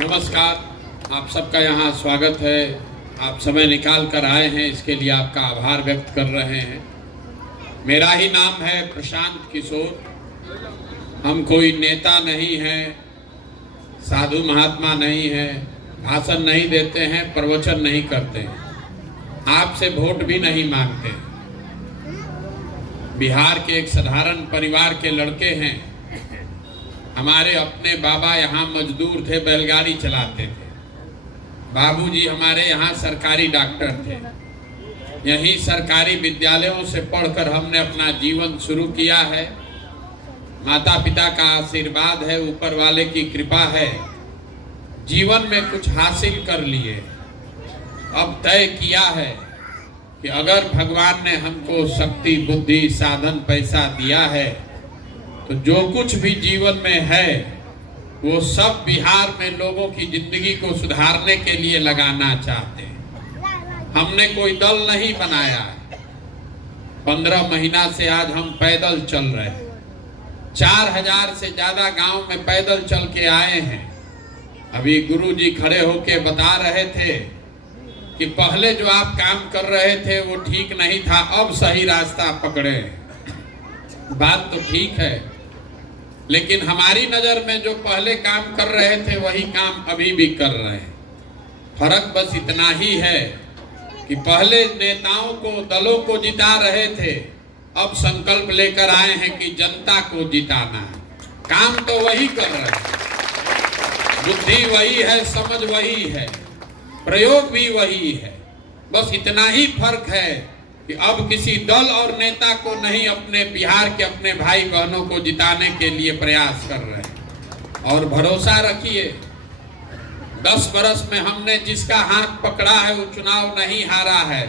नमस्कार, आप सबका यहाँ स्वागत है। आप समय निकाल कर आए हैं, इसके लिए आपका आभार व्यक्त कर रहे हैं। मेरा ही नाम है प्रशांत किशोर। हम कोई नेता नहीं हैं, साधु महात्मा नहीं हैं, भाषण नहीं देते हैं, प्रवचन नहीं करते हैं, आपसे वोट भी नहीं मांगते। बिहार के एक साधारण परिवार के लड़के हैं। हमारे अपने बाबा यहाँ मजदूर थे, बैलगाड़ी चलाते थे। बाबूजी हमारे यहाँ सरकारी डॉक्टर थे। यहीं सरकारी विद्यालयों से पढ़कर हमने अपना जीवन शुरू किया है। माता पिता का आशीर्वाद है, ऊपर वाले की कृपा है। जीवन में कुछ हासिल कर लिए। अब तय किया है कि अगर भगवान ने हमको शक्ति, बुद्धि, साधन, पैसा दिया है तो जो कुछ भी जीवन में है वो सब बिहार में लोगों की जिंदगी को सुधारने के लिए लगाना चाहते हैं। हमने कोई दल नहीं बनाया है। 15 महीना से आज हम पैदल चल रहे हैं। 4000 से ज्यादा गांव में पैदल चल के आए हैं। अभी गुरुजी खड़े होके बता रहे थे कि पहले जो आप काम कर रहे थे वो ठीक नहीं था, अब सही रास्ता पकड़े। बात तो ठीक है, लेकिन हमारी नजर में जो पहले काम कर रहे थे वही काम अभी भी कर रहे हैं। फर्क बस इतना ही है कि पहले नेताओं को, दलों को जिता रहे थे, अब संकल्प लेकर आए हैं कि जनता को जिताना है। काम तो वही कर रहे हैं, बुद्धि वही है, समझ वही है, प्रयोग भी वही है। बस इतना ही फर्क है कि अब किसी दल और नेता को नहीं, अपने बिहार के अपने भाई बहनों को जिताने के लिए प्रयास कर रहे हैं। और भरोसा रखिए, 10 बरस में हमने जिसका हाथ पकड़ा है वो चुनाव नहीं हारा है,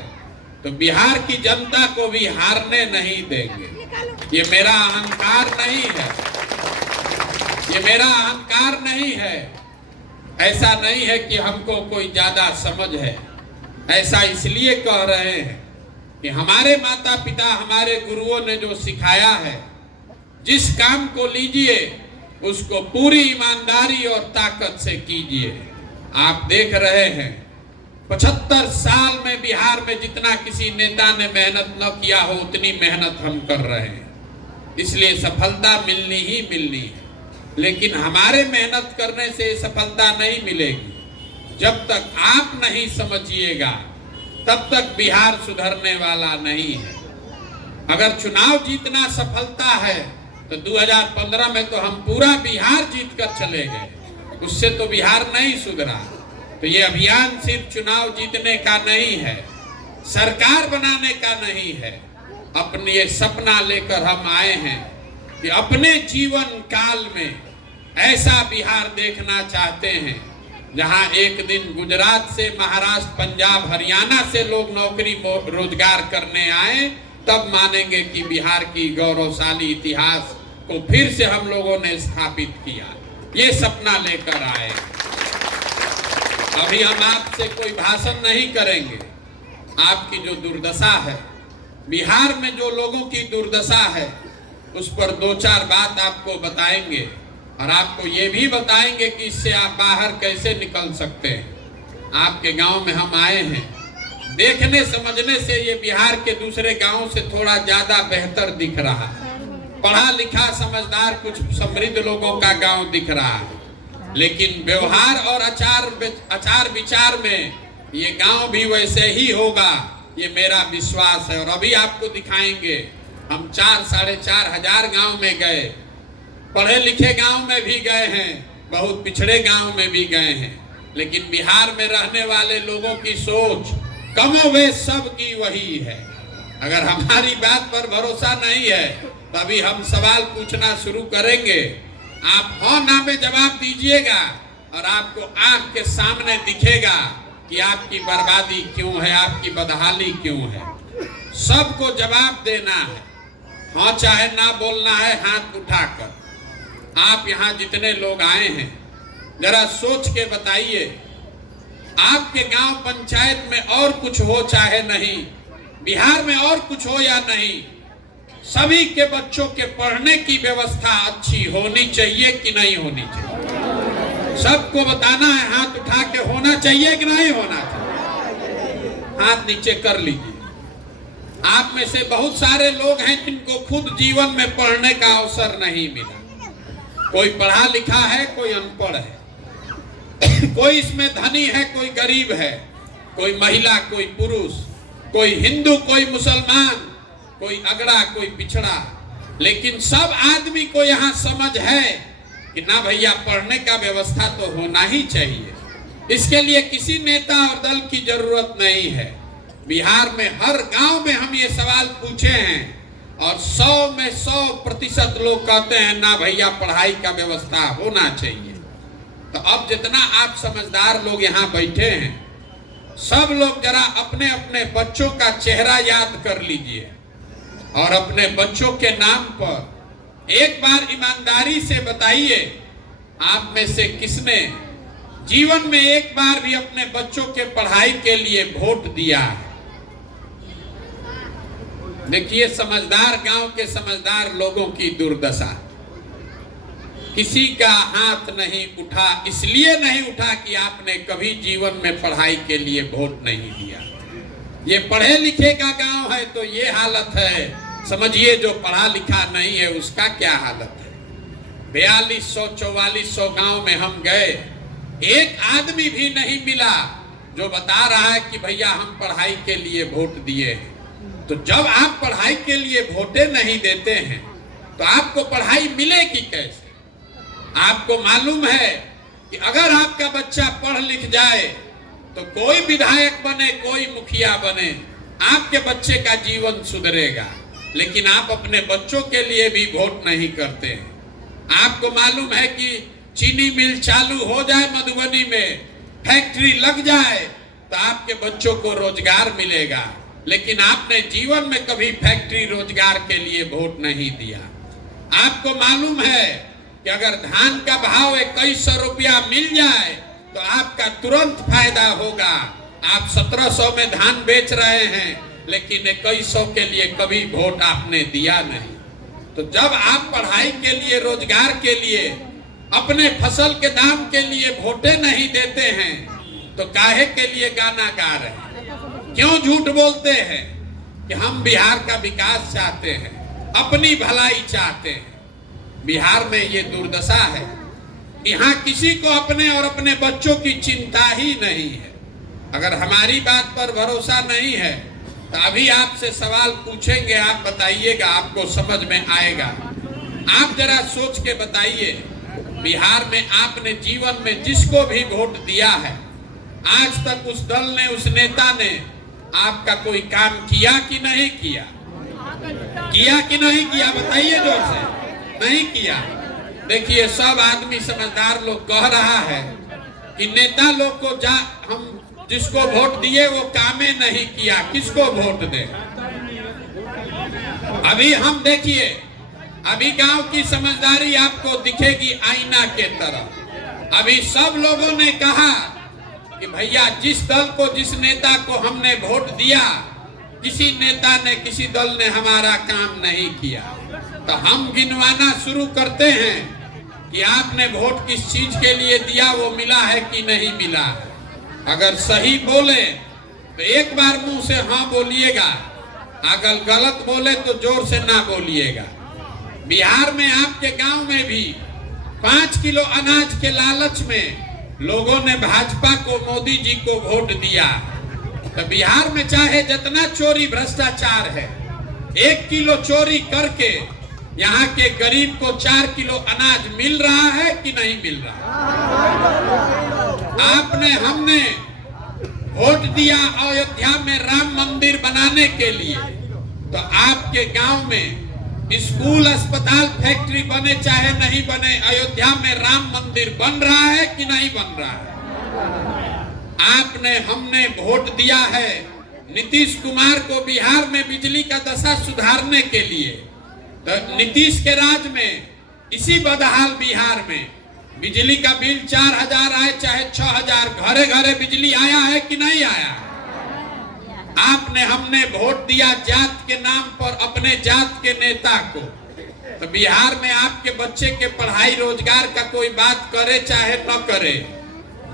तो बिहार की जनता को भी हारने नहीं देंगे। ये मेरा अहंकार नहीं है, ये मेरा अहंकार नहीं है। ऐसा नहीं है कि हमको कोई ज्यादा समझ है। ऐसा इसलिए कह रहे हैं कि हमारे माता पिता, हमारे गुरुओं ने जो सिखाया है, जिस काम को लीजिए उसको पूरी ईमानदारी और ताकत से कीजिए। आप देख रहे हैं 75 साल में बिहार में जितना किसी नेता ने मेहनत न किया हो उतनी मेहनत हम कर रहे हैं। इसलिए सफलता मिलनी ही मिलनी है, लेकिन हमारे मेहनत करने से सफलता नहीं मिलेगी। जब तक आप नहीं समझिएगा तब तक बिहार सुधरने वाला नहीं है। अगर चुनाव जीतना सफलता है तो 2015 में तो हम पूरा बिहार जीत कर चले गए, उससे तो बिहार नहीं सुधरा। तो ये अभियान सिर्फ चुनाव जीतने का नहीं है, सरकार बनाने का नहीं है। अपने ये सपना लेकर हम आए हैं कि अपने जीवन काल में ऐसा बिहार देखना चाहते हैं जहां एक दिन गुजरात से, महाराष्ट्र, पंजाब, हरियाणा से लोग नौकरी रोजगार करने आए, तब मानेंगे कि बिहार की गौरवशाली इतिहास को फिर से हम लोगों ने स्थापित किया। ये सपना लेकर आए। अभी हम आपसे कोई भाषण नहीं करेंगे। आपकी जो दुर्दशा है, बिहार में जो लोगों की दुर्दशा है, उस पर 2-4 बात आपको बताएंगे और आपको ये भी बताएंगे कि इससे आप बाहर कैसे निकल सकते हैं। आपके गांव में हम आए हैं, देखने समझने से ये बिहार के दूसरे गांवों से थोड़ा ज्यादा बेहतर दिख रहा है। पढ़ा लिखा, समझदार, कुछ समृद्ध लोगों का गांव दिख रहा है, लेकिन व्यवहार और आचार विचार में ये गांव भी वैसे ही होगा, ये मेरा विश्वास है। और अभी आपको दिखाएंगे। हम 4-4.5 हजार गांव में गए, पढ़े लिखे गांव में भी गए हैं, बहुत पिछड़े गांव में भी गए हैं, लेकिन बिहार में रहने वाले लोगों की सोच कमोबेश सब की वही है। अगर हमारी बात पर भरोसा नहीं है तभी हम सवाल पूछना शुरू करेंगे। आप हाँ ना में जवाब दीजिएगा और आपको आंख के सामने दिखेगा कि आपकी बर्बादी क्यों है, आपकी बदहाली क्यों है। सबको जवाब देना है, हाँ चाहे ना बोलना है हाथ उठाकर। आप यहाँ जितने लोग आए हैं जरा सोच के बताइए, आपके गांव पंचायत में और कुछ हो चाहे नहीं, बिहार में और कुछ हो या नहीं, सभी के बच्चों के पढ़ने की व्यवस्था अच्छी होनी चाहिए कि नहीं होनी चाहिए? सबको बताना है, हाथ उठा के होना चाहिए कि नहीं होना चाहिए? हाथ नीचे कर लीजिए। आप में से बहुत सारे लोग हैं जिनको खुद जीवन में पढ़ने का अवसर नहीं मिला। कोई पढ़ा लिखा है, कोई अनपढ़ है, कोई इसमें धनी है, कोई गरीब है, कोई महिला, कोई पुरुष, कोई हिंदू, कोई मुसलमान, कोई अगड़ा, कोई पिछड़ा, लेकिन सब आदमी को यहाँ समझ है कि ना भैया पढ़ने का व्यवस्था तो होना ही चाहिए। इसके लिए किसी नेता और दल की जरूरत नहीं है। बिहार में हर गांव में हम ये सवाल पूछे हैं और 100 में 100% लोग कहते हैं ना भैया पढ़ाई का व्यवस्था होना चाहिए। तो अब जितना आप समझदार लोग यहाँ बैठे हैं, सब लोग जरा अपने अपने बच्चों का चेहरा याद कर लीजिए और अपने बच्चों के नाम पर एक बार ईमानदारी से बताइए, आप में से किसने जीवन में एक बार भी अपने बच्चों के पढ़ाई के लिए वोट दिया है? देखिए, समझदार गांव के समझदार लोगों की दुर्दशा। किसी का हाथ नहीं उठा, इसलिए नहीं उठा कि आपने कभी जीवन में पढ़ाई के लिए वोट नहीं दिया। ये पढ़े लिखे का गांव है तो ये हालत है, समझिए जो पढ़ा लिखा नहीं है उसका क्या हालत है। 4200-4400 गांव में हम गए, एक आदमी भी नहीं मिला जो बता रहा है कि भैया हम पढ़ाई के लिए वोट दिए हैं। तो जब आप पढ़ाई के लिए वोटे नहीं देते हैं तो आपको पढ़ाई मिलेगी कैसे? आपको मालूम है कि अगर आपका बच्चा पढ़ लिख जाए तो कोई विधायक बने, कोई मुखिया बने, आपके बच्चे का जीवन सुधरेगा, लेकिन आप अपने बच्चों के लिए भी वोट नहीं करते हैं। आपको मालूम है कि चीनी मिल चालू हो जाए मधुबनी में, फैक्ट्री लग जाए तो आपके बच्चों को रोजगार मिलेगा, लेकिन आपने जीवन में कभी फैक्ट्री रोजगार के लिए वोट नहीं दिया। आपको मालूम है कि अगर धान का भाव 2100 रुपया मिल जाए तो आपका तुरंत फायदा होगा। आप 1700 में धान बेच रहे हैं, लेकिन 2100 के लिए कभी वोट आपने दिया नहीं। तो जब आप पढ़ाई के लिए, रोजगार के लिए, अपने फसल के दाम के लिए वोटे नहीं देते हैं तो काहे के लिए गाना गा रहे हैं? क्यों झूठ बोलते हैं कि हम बिहार का विकास चाहते हैं, अपनी भलाई चाहते हैं? बिहार में ये दुर्दशा है, यहाँ किसी को अपने और अपने बच्चों की चिंता ही नहीं है। अगर हमारी बात पर भरोसा नहीं है तो अभी आपसे सवाल पूछेंगे, आप बताइएगा, आपको समझ में आएगा। आप जरा सोच के बताइए, बिहार में आपने जीवन में जिसको भी वोट दिया है, आज तक उस दल ने, उस नेता ने आपका कोई काम किया कि नहीं किया? किया कि नहीं किया? बताइए जोर से। नहीं किया। देखिए, सब आदमी समझदार लोग कह रहा है कि नेता लोग को हम जिसको वोट दिए वो कामे नहीं किया, किसको वोट दे? अभी हम देखिए, अभी गांव की समझदारी आपको दिखेगी आईना के तरह। अभी सब लोगों ने कहा कि भैया जिस दल को, जिस नेता को हमने वोट दिया, किसी नेता ने, किसी दल ने हमारा काम नहीं किया। तो हम गिनवाना शुरू करते हैं कि आपने वोट किस चीज के लिए दिया, वो मिला है कि नहीं मिला। अगर सही बोले तो एक बार मुंह से हाँ बोलिएगा, अगर गलत बोले तो जोर से ना बोलिएगा। बिहार में आपके गांव में भी 5 किलो अनाज के लालच में लोगों ने भाजपा को, मोदी जी को वोट दिया। तो बिहार में चाहे जितना चोरी भ्रष्टाचार है, 1 किलो चोरी करके यहाँ के गरीब को 4 किलो अनाज मिल रहा है कि नहीं मिल रहा? आपने, हमने वोट दिया अयोध्या में राम मंदिर बनाने के लिए, तो आपके गांव में स्कूल, अस्पताल, फैक्ट्री बने चाहे नहीं बने, अयोध्या में राम मंदिर बन रहा है कि नहीं बन रहा है? आपने, हमने वोट दिया है नीतीश कुमार को बिहार में बिजली का दशा सुधारने के लिए। तो नीतीश के राज में इसी बदहाल बिहार में बिजली का बिल 4000 आए चाहे 6000, घरे घरे बिजली आया है कि नहीं आया? आपने, हमने वोट दिया जात के नाम पर अपने जात के नेता को, तो बिहार में आपके बच्चे के पढ़ाई रोजगार का कोई बात करे चाहे न करे,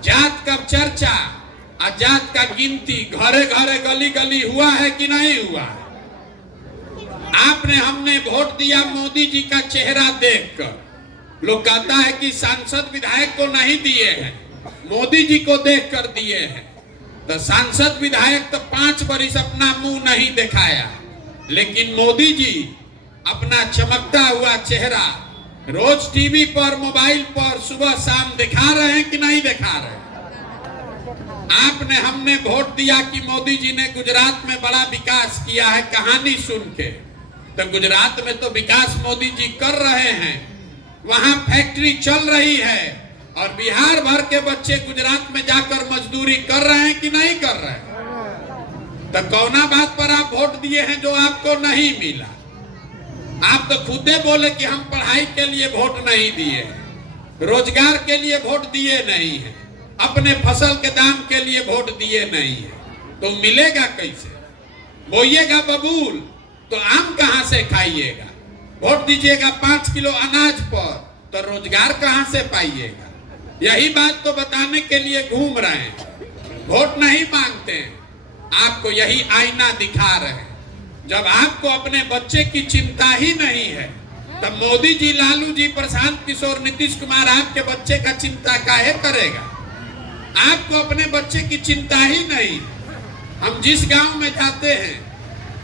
जात का चर्चा और जात का गिनती घरे घरे गली गली हुआ है कि नहीं हुआ है? आपने हमने वोट दिया मोदी जी का चेहरा देखकर। लोग कहता है कि सांसद विधायक को नहीं दिए हैं, मोदी जी को देखकर दिए हैं। तो सांसद विधायक तो 5 वर्ष अपना मुंह नहीं दिखाया, लेकिन मोदी जी अपना चमकता हुआ चेहरा रोज टीवी पर, मोबाइल पर सुबह शाम दिखा रहे हैं कि नहीं दिखा रहे? आपने हमने वोट दिया कि मोदी जी ने गुजरात में बड़ा विकास किया है, कहानी सुन के। तो गुजरात में तो विकास मोदी जी कर रहे हैं, वहां फैक्ट्री चल रही है, और बिहार भर के बच्चे गुजरात में जाकर मजदूरी कर रहे हैं कि नहीं कर रहे हैं? तो कौना बात पर आप वोट दिए हैं जो आपको नहीं मिला? आप तो खुदे बोले कि हम पढ़ाई के लिए वोट नहीं दिए, रोजगार के लिए वोट दिए नहीं है, अपने फसल के दाम के लिए वोट दिए नहीं है। तो मिलेगा कैसे? बोइएगा बबूल तो आम कहां से खाइएगा? वोट दीजिएगा 5 किलो अनाज पर तो रोजगार कहां से पाइएगा? यही बात तो बताने के लिए घूम रहे हैं। वोट नहीं मांगते हैं, आपको यही आईना दिखा रहे हैं। जब आपको अपने बच्चे की चिंता ही नहीं है, तब मोदी जी, लालू जी, प्रशांत किशोर, नीतीश कुमार आपके बच्चे का चिंता काहे करेगा? आपको अपने बच्चे की चिंता ही नहीं। हम जिस गांव में जाते हैं,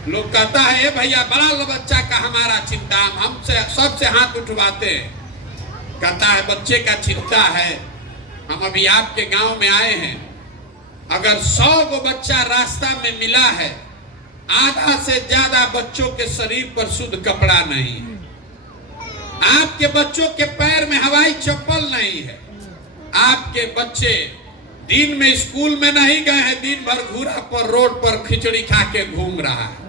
लोग कहता है भैया बड़ा बच्चा का हमारा चिंता, हमसे सबसे हाथ उठवाते हैं, कहता है बच्चे का चिंता है। हम अभी आपके गांव में आए हैं, अगर 100 को बच्चा रास्ता में मिला है, आधा से ज्यादा बच्चों के शरीर पर शुद्ध कपड़ा नहीं है। आपके बच्चों के पैर में हवाई चप्पल नहीं है। आपके बच्चे दिन में स्कूल में नहीं गए हैं, दिन भर घूरा पर रोड पर खिचड़ी खा के घूम रहा है,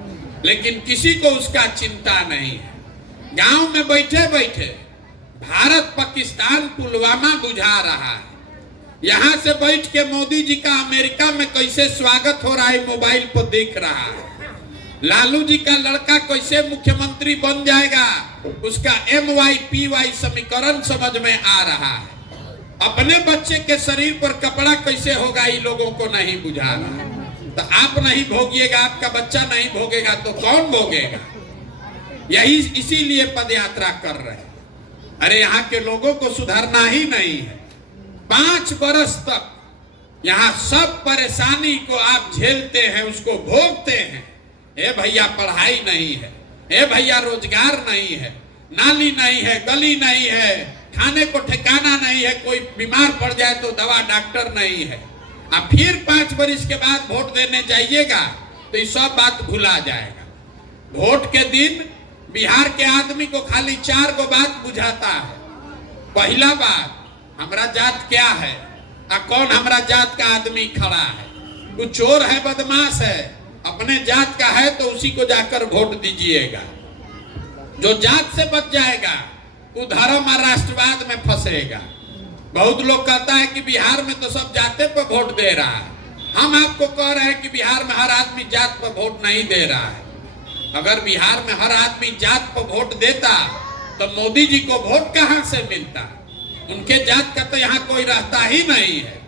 लेकिन किसी को उसका चिंता नहीं है। गांव में बैठे बैठे भारत पाकिस्तान पुलवामा बुझा रहा है। यहां से बैठ के मोदी जी का अमेरिका में कैसे स्वागत हो रहा है मोबाइल पर देख रहा है। लालू जी का लड़का कैसे मुख्यमंत्री बन जाएगा, उसका MYPY समीकरण समझ में आ रहा है। अपने बच्चे के शरीर पर कपड़ा कैसे होगा, ये लोगों को नहीं बुझा रहा। तो आप नहीं भोगिएगा, आपका बच्चा नहीं भोगेगा तो कौन भोगेगा? यही इसीलिए पदयात्रा कर रहे हैं। अरे यहाँ के लोगों को सुधरना ही नहीं है। 5 बरस तक यहाँ सब परेशानी को आप झेलते हैं, उसको भोगते हैं। ए भैया पढ़ाई नहीं है, ए भैया रोजगार नहीं है, नाली नहीं है, गली नहीं है, खाने को ठिकाना नहीं है, कोई बीमार पड़ जाए तो दवा डॉक्टर नहीं है। अब फिर 5 वर्ष के बाद वोट देने जाइएगा तो ये सब बात भुला जाएगा। वोट के दिन बिहार के आदमी को खाली 4 गो बात बुझाता है। पहला बात, हमारा जात क्या है, कौन हमारा जात का आदमी खड़ा है, कुछ चोर है, बदमाश है, अपने जात का है तो उसी को जाकर वोट दीजिएगा। जो जात से बच जाएगा वो धर्म और राष्ट्रवाद में फंसेगा। बहुत लोग कहता है कि बिहार में तो सब जाते पर वोट दे रहा है। हम आपको कह रहे हैं कि बिहार में हर आदमी जात पर वोट नहीं दे रहा है। अगर बिहार में हर आदमी जात पर वोट देता तो मोदी जी को वोट कहां से मिलता? उनके जात का तो यहाँ कोई रहता ही नहीं है।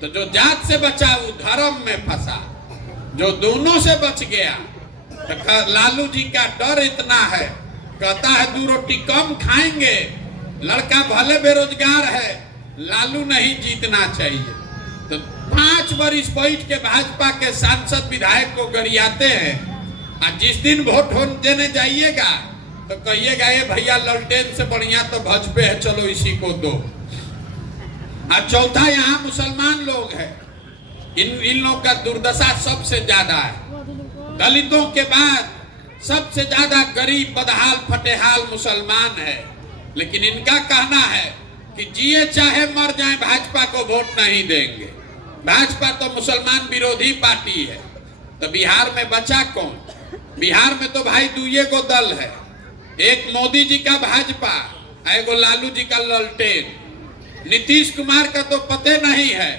तो जो जात से बचा वो धर्म में फंसा, जो दोनों से बच गया। तो लालू जी का डर इतना है, कहता है 2 रोटी कम खाएंगे, लड़का भले बेरोजगार है, लालू नहीं जीतना चाहिए। तो 5 वर्ष बैठ के भाजपा के सांसद विधायक को गरियाते हैं, और जिस दिन वोट देने जाइएगा तो कहिएगा ये भैया ललटेन से बढ़िया तो भाजपा है, चलो इसी को दो। और चौथा, यहाँ मुसलमान लोग हैं, इन लोगों का दुर्दशा सबसे ज्यादा है। दलितों के बाद सबसे ज्यादा गरीब, बदहाल, फटेहाल मुसलमान है। लेकिन इनका कहना है कि जिए चाहे मर जाए भाजपा को वोट नहीं देंगे। भाजपा तो मुसलमान विरोधी पार्टी है। तो बिहार में बचा कौन? बिहार में तो भाई 2 गो दल है, एक मोदी जी का भाजपा, एक लालू जी का ललटेन। नीतीश कुमार का तो पते नहीं है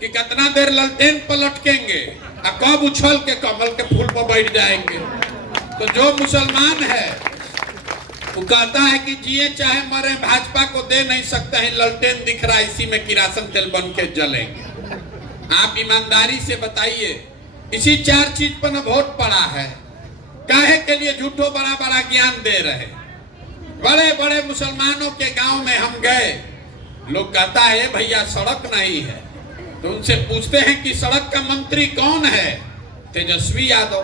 कि कितना देर ललटेन पर लटकेंगे और कब उछल के कमल के फूल पर बैठ जाएंगे। तो जो मुसलमान है वो कहता है कि जिए चाहे मरे भाजपा को दे नहीं सकते हैं, ललटेन दिख रहा है इसी में किरासन तेल बन के जलेंगे। आप ईमानदारी से बताइए, इसी 4 चीज पर न वोट पड़ा है, काहे के लिए झूठो बड़ा बड़ा ज्ञान दे रहे। बड़े बड़े मुसलमानों के गांव में हम गए, लोग कहता है भैया सड़क नहीं है, तो उनसे पूछते हैं कि सड़क का मंत्री कौन है? तेजस्वी यादव।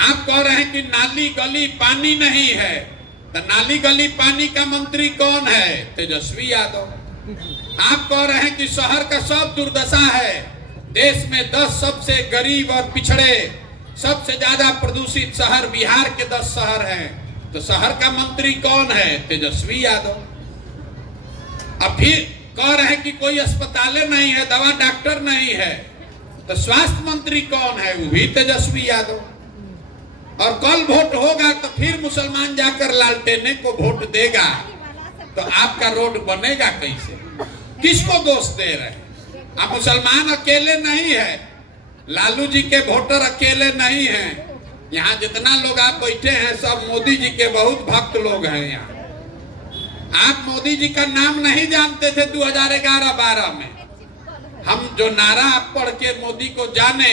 आप कह रहे हैं कि नाली गली पानी नहीं है, तो नाली गली पानी का मंत्री कौन है? तेजस्वी यादव। आप कह रहे हैं कि शहर का सब दुर्दशा है, देश में 10 सबसे गरीब और पिछड़े सबसे ज्यादा प्रदूषित शहर बिहार के 10 शहर हैं, तो शहर का मंत्री कौन है? तेजस्वी यादव। अब फिर कह रहे हैं कि कोई अस्पताल नहीं है, दवा डॉक्टर नहीं है, तो स्वास्थ्य मंत्री कौन है? वो भी तेजस्वी यादव। और कल वोट होगा तो फिर मुसलमान जाकर लालटेने को वोट देगा, तो आपका रोड बनेगा कैसे? किसको दोष दे रहे? आप मुसलमान अकेले नहीं है, लालू जी के वोटर अकेले नहीं हैं, यहाँ जितना लोग आप बैठे हैं सब मोदी जी के बहुत भक्त लोग हैं। यहाँ आप मोदी जी का नाम नहीं जानते थे 2011-12 में, हम जो नारा आप पढ़ के मोदी को जाने,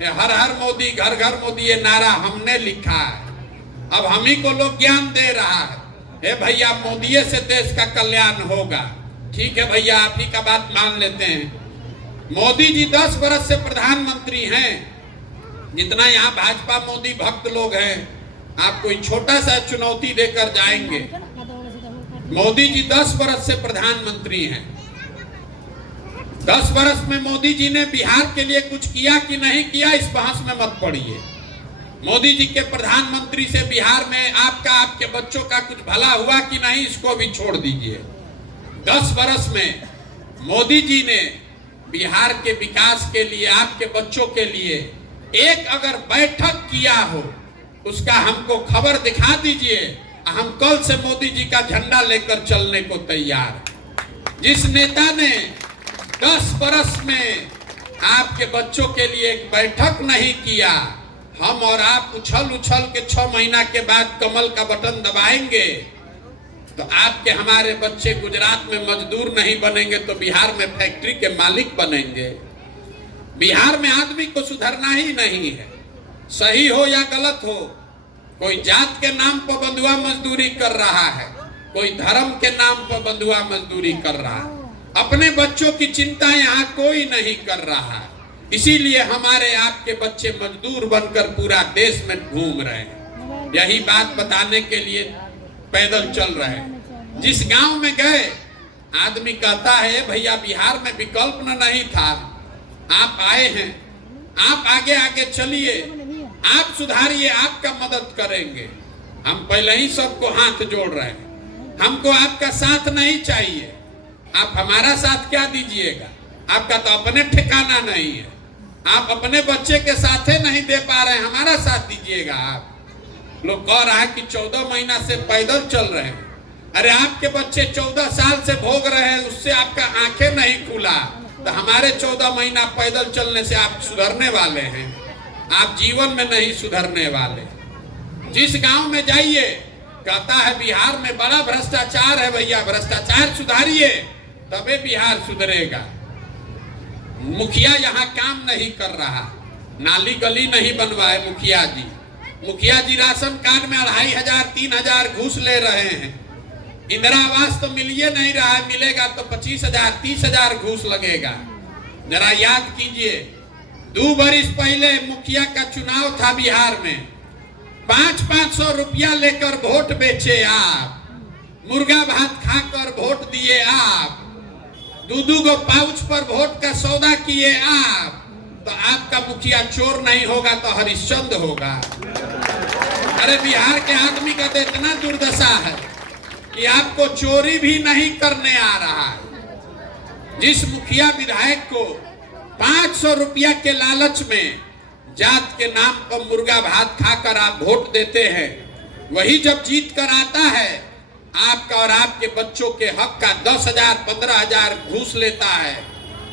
हर हर मोदी घर घर मोदी, ये नारा हमने लिखा है। अब हम ही को लोग ज्ञान दे रहा है, भैया मोदी से देश का कल्याण होगा। ठीक है भैया, आप ही का बात मान लेते हैं। मोदी जी 10 वर्ष से प्रधानमंत्री हैं, जितना यहाँ भाजपा मोदी भक्त लोग हैं, आप कोई छोटा सा चुनौती देकर जाएंगे। मोदी जी 10 वर्ष से प्रधानमंत्री हैं, 10 वर्ष में मोदी जी ने बिहार के लिए कुछ किया कि नहीं किया, इस बहस में मत पड़िए। मोदी जी के प्रधानमंत्री से बिहार में आपका, आपके बच्चों का कुछ भला हुआ कि नहीं, इसको भी छोड़ दीजिए। 10 वर्ष में मोदी जी ने बिहार के विकास के लिए, आपके बच्चों के लिए एक अगर बैठक किया हो, उसका हमको खबर दिखा दीजिए, हम कल से मोदी जी का झंडा लेकर चलने को तैयार। जिस नेता ने 10 वर्ष में आपके बच्चों के लिए एक बैठक नहीं किया, हम और आप उछल उछल के 6 महीना के बाद कमल का बटन दबाएंगे, तो आपके हमारे बच्चे गुजरात में मजदूर नहीं बनेंगे तो बिहार में फैक्ट्री के मालिक बनेंगे। बिहार में आदमी को सुधरना ही नहीं है, सही हो या गलत हो। कोई जात के नाम पर बंधुआ मजदूरी कर रहा है, कोई धर्म के नाम पर बंधुआ मजदूरी कर रहा है, अपने बच्चों की चिंता यहाँ कोई नहीं कर रहा है। इसीलिए हमारे आपके बच्चे मजदूर बनकर पूरा देश में घूम रहे हैं। यही बात बताने के लिए पैदल चल रहे हैं। जिस गांव में गए, आदमी कहता है भैया बिहार में विकल्प नहीं था, आप आए हैं, आप आगे आगे चलिए, आप सुधारिए, आपका मदद करेंगे। हम पहले ही सबको हाथ जोड़ रहे हैं, हमको आपका साथ नहीं चाहिए। आप हमारा साथ क्या दीजिएगा? आपका तो अपने ठिकाना नहीं है, आप अपने बच्चे के साथ नहीं दे पा रहे हैं, हमारा साथ दीजिएगा। आप लोग कह रहा है कि 14 महीना से पैदल चल रहे हैं। अरे आपके बच्चे 14 साल से भोग रहे हैं, उससे आपका आंखें नहीं खुला, तो हमारे 14 महीना पैदल चलने से आप सुधरने वाले हैं? आप जीवन में नहीं सुधरने वाले। जिस गांव में जाइए, कहता है बिहार में बड़ा भ्रष्टाचार है। भैया भ्रष्टाचार सुधारिए, तबे बिहार सुधरेगा। मुखिया यहाँ काम नहीं कर रहा, नाली गली नहीं बनवाए मुखिया जी। मुखिया जी राशन कार्ड में 2500 3000 घूस ले रहे हैं। इंदिरा आवास तो मिलिए नहीं रहा है, मिलेगा तो 25,000 30,000 घूस लगेगा। जरा याद कीजिए, 2 बरिस पहले मुखिया का चुनाव था बिहार में, 500-500 रुपया लेकर वोट बेचे आप, मुर्गा भात खाकर वोट दिए आप, 2-2 गो पाउच पर वोट का सौदा किए आप। तो आपका मुखिया चोर नहीं होगा तो हरिश्चंद्र होगा। अरे बिहार के आदमी का तो इतना दुर्दशा है कि आपको चोरी भी नहीं करने आ रहा है। जिस मुखिया विधायक को 500 रुपया के लालच में जात के नाम पर मुर्गा भात खाकर आप वोट देते हैं, वही जब जीत कर आता है, आपका और आपके बच्चों के हक का 10,000 15,000 घूस लेता है,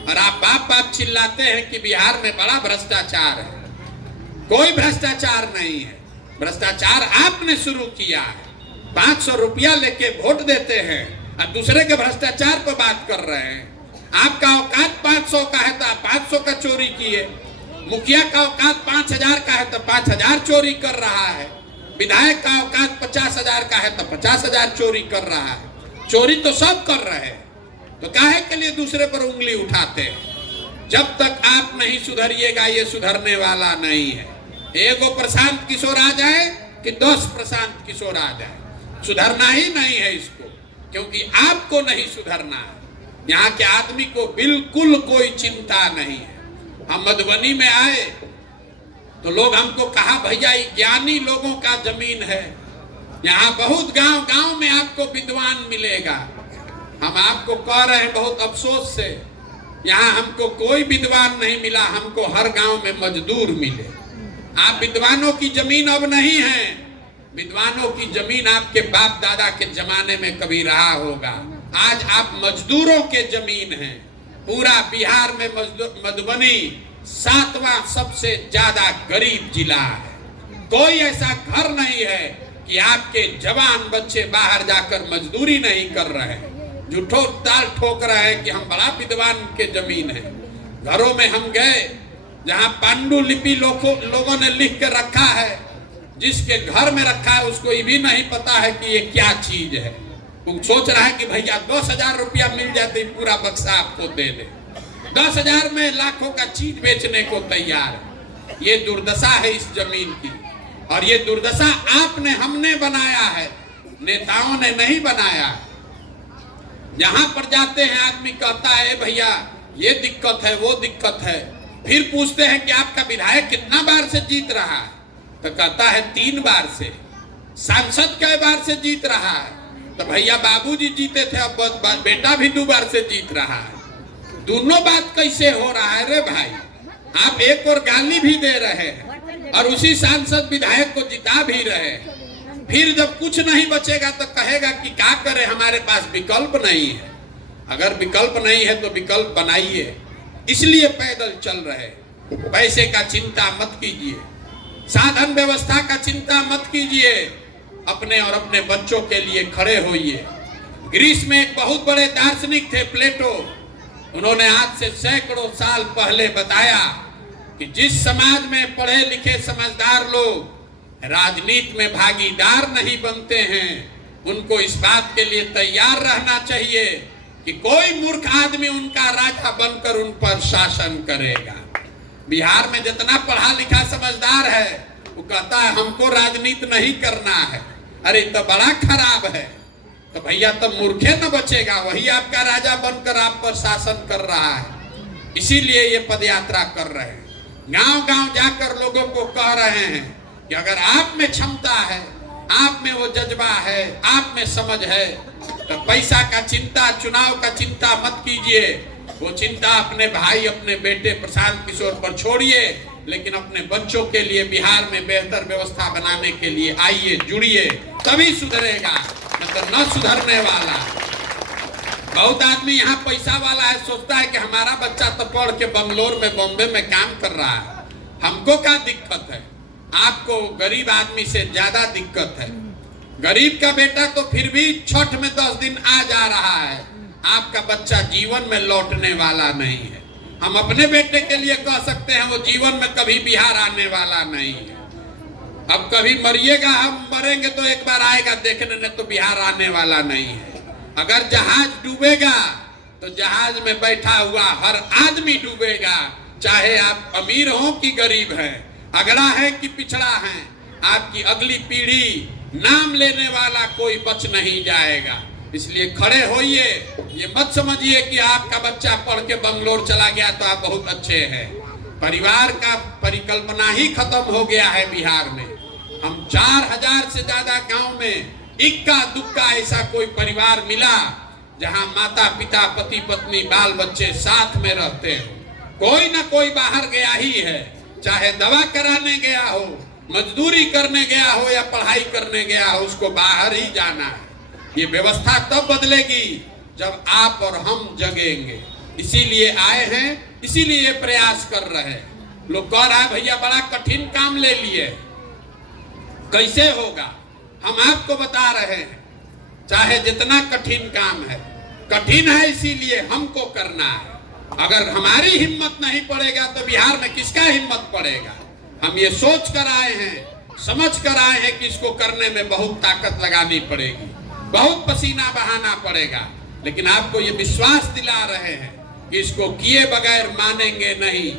और आप बाप बाप चिल्लाते हैं कि बिहार में बड़ा भ्रष्टाचार है। कोई भ्रष्टाचार नहीं है, भ्रष्टाचार आपने शुरू किया है। 500 रुपया लेके वोट देते हैं और दूसरे के भ्रष्टाचार पर बात कर रहे हैं। आपका औकात 500 का है तो आप 500 का चोरी किए, मुखिया का औकात 5000 का है तो 5000 चोरी कर रहा है, विधायक का औकात 50,000 का है तो 50,000 चोरी कर रहा है। चोरी तो सब कर रहे हैं, तो काहे के लिए दूसरे पर उंगली उठाते हैं? जब तक आप नहीं सुधरिएगा ये सुधरने वाला नहीं है। एगो प्रशांत किशोर आ जाए कि 10 प्रशांत किशोर आ जाए, सुधरना ही नहीं है इसको, क्योंकि आपको नहीं सुधरना है। यहाँ के आदमी को बिल्कुल कोई चिंता नहीं है। हम मधुबनी में आए तो लोग हमको कहा भैया ये ज्ञानी लोगों का जमीन है, यहाँ बहुत गांव गांव में आपको विद्वान मिलेगा। हम आपको कह रहे हैं बहुत अफसोस से, यहाँ हमको कोई विद्वान नहीं मिला, हमको हर गांव में मजदूर मिले। आप विद्वानों की जमीन अब नहीं है, विद्वानों की जमीन आपके बाप दादा के जमाने में कभी रहा होगा। आज आप मजदूरों के जमीन हैं। पूरा बिहार में मधुबनी 7वां सबसे ज्यादा गरीब जिला है। कोई ऐसा घर नहीं है कि आपके जवान बच्चे बाहर जाकर मजदूरी नहीं कर रहे हैं, झूठो ताल ठोक रहे हैं कि हम बड़ा विद्वान के जमीन है। घरों में हम गए जहां पांडुलिपि लोगों ने लिख के रखा है, जिसके घर में रखा है उसको ये भी नहीं पता है कि ये क्या चीज है। वो सोच रहा है कि भैया 10,000 रुपया मिल जाते पूरा बक्सा आपको दे दे। 10,000 में लाखों का चीज बेचने को तैयार है। ये दुर्दशा है इस जमीन की, और ये दुर्दशा आपने हमने बनाया है, नेताओं ने नहीं बनाया। यहाँ पर जाते हैं आदमी कहता है भैया ये दिक्कत है वो दिक्कत है, फिर पूछते हैं कि आपका विधायक कितना बार से जीत रहा है, तो कहता है 3 बार से। सांसद कई बार से जीत रहा है, तो भैया बाबूजी जीते थे, अब बेटा भी 2 बार से जीत रहा है। दोनों बात कैसे हो रहा है रे भाई? आप एक और गाली भी दे रहे हैं और उसी सांसद विधायक को जिता भी रहे हैं। फिर जब कुछ नहीं बचेगा तो कहेगा कि क्या करे, हमारे पास विकल्प नहीं है। अगर विकल्प नहीं है तो विकल्प बनाइए। इसलिए पैदल चल रहे। पैसे का चिंता मत कीजिए, साधन व्यवस्था का चिंता मत कीजिए, अपने और अपने बच्चों के लिए खड़े होइए। ग्रीस में एक बहुत बड़े दार्शनिक थे प्लेटो, उन्होंने आज से सैकड़ों साल पहले बताया कि जिस समाज में पढ़े लिखे समझदार लोग राजनीति में भागीदार नहीं बनते हैं, उनको इस बात के लिए तैयार रहना चाहिए कि कोई मूर्ख आदमी उनका राजा बनकर उन पर शासन करेगा। बिहार में जितना पढ़ा लिखा समझदार है वो कहता है हमको राजनीति नहीं करना है। अरे तो बड़ा खराब है, तो भैया तो मूर्खे न बचेगा, वही आपका राजा बनकर आप पर शासन कर रहा है। इसीलिए ये पदयात्रा कर रहे हैं, गांव गांव जाकर लोगों को कह रहे हैं कि अगर आप में क्षमता है, आप में वो जज्बा है, आप में समझ है, तो पैसा का चिंता, चुनाव का चिंता मत कीजिए। वो चिंता अपने भाई, अपने बेटे प्रशांत किशोर पर छोड़िए, लेकिन अपने बच्चों के लिए बिहार में बेहतर व्यवस्था बनाने के लिए आइए, जुड़िए, तभी सुधरेगा, मतलब न सुधरने वाला। बहुत आदमी यहाँ पैसा वाला है, सोचता है कि हमारा बच्चा तो पढ़ के बंगलोर में, बॉम्बे में काम कर रहा है, हमको क्या दिक्कत है? आपको गरीब आदमी से ज्यादा दिक्कत है। गरीब का बेटा तो फिर भी छठ में 10 दिन आ जा रहा है, आपका बच्चा जीवन में लौटने वाला नहीं है। हम अपने बेटे के लिए कह सकते हैं वो जीवन में कभी बिहार आने वाला नहीं है। अब कभी मरिएगा, हम मरेंगे तो एक बार आएगा देखने, ने तो बिहार आने वाला नहीं है। अगर जहाज डूबेगा तो जहाज में बैठा हुआ हर आदमी डूबेगा, चाहे आप अमीर हो कि गरीब हैं, अगड़ा है कि पिछड़ा है, आपकी अगली पीढ़ी, नाम लेने वाला कोई बच नहीं जाएगा। इसलिए खड़े होइए। ये मत समझिए कि आपका बच्चा पढ़ के बंगलोर चला गया तो आप बहुत अच्छे हैं। परिवार का परिकल्पना ही खत्म हो गया है बिहार में। हम 4000 से ज्यादा गांव में इक्का दुक्का ऐसा कोई परिवार मिला जहां माता पिता, पति पत्नी, बाल बच्चे साथ में रहते हैं। कोई ना कोई बाहर गया ही है, चाहे दवा कराने गया हो, मजदूरी करने गया हो या पढ़ाई करने गया हो, उसको बाहर ही जाना है। ये व्यवस्था तब बदलेगी जब आप और हम जगेंगे। इसीलिए आए हैं, इसीलिए ये प्रयास कर रहे हैं। लोग कह रहा है भैया बड़ा कठिन काम ले लिए, कैसे होगा? हम आपको बता रहे हैं, चाहे जितना कठिन काम है, कठिन है इसीलिए हमको करना है। अगर हमारी हिम्मत नहीं पड़ेगा तो बिहार में किसका हिम्मत पड़ेगा। हम ये सोच कर आए हैं, समझ कर आए हैं कि इसको करने में बहुत ताकत लगानी पड़ेगी, बहुत पसीना बहाना पड़ेगा, लेकिन आपको ये विश्वास दिला रहे हैं कि इसको किए बगैर मानेंगे नहीं।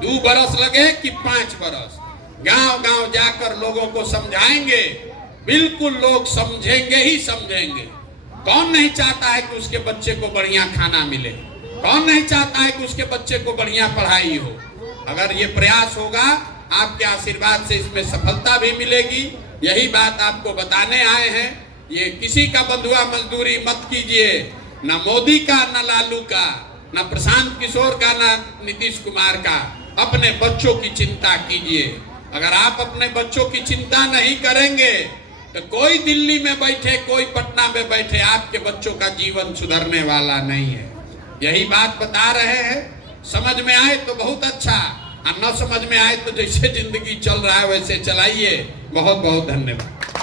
2 बरस लगे कि 5 बरस, गांव गांव जाकर लोगों को समझाएंगे, बिल्कुल लोग समझेंगे ही समझेंगे। कौन नहीं चाहता है कि उसके बच्चे को बढ़िया खाना मिले, कौन नहीं चाहता है कि उसके बच्चे को बढ़िया पढ़ाई हो। अगर ये प्रयास होगा, आपके आशीर्वाद से इसमें सफलता भी मिलेगी। यही बात आपको बताने आए हैं। ये किसी का बंधुआ मजदूरी मत कीजिए, ना मोदी का, ना लालू का, ना प्रशांत किशोर का, ना नीतीश कुमार का। अपने बच्चों की चिंता कीजिए। अगर आप अपने बच्चों की चिंता नहीं करेंगे तो कोई दिल्ली में बैठे, कोई पटना में बैठे, आपके बच्चों का जीवन सुधरने वाला नहीं है। यही बात बता रहे हैं। समझ में आए तो बहुत अच्छा, और न समझ में आए तो जैसे जिंदगी चल रहा है वैसे चलाइए। बहुत बहुत धन्यवाद।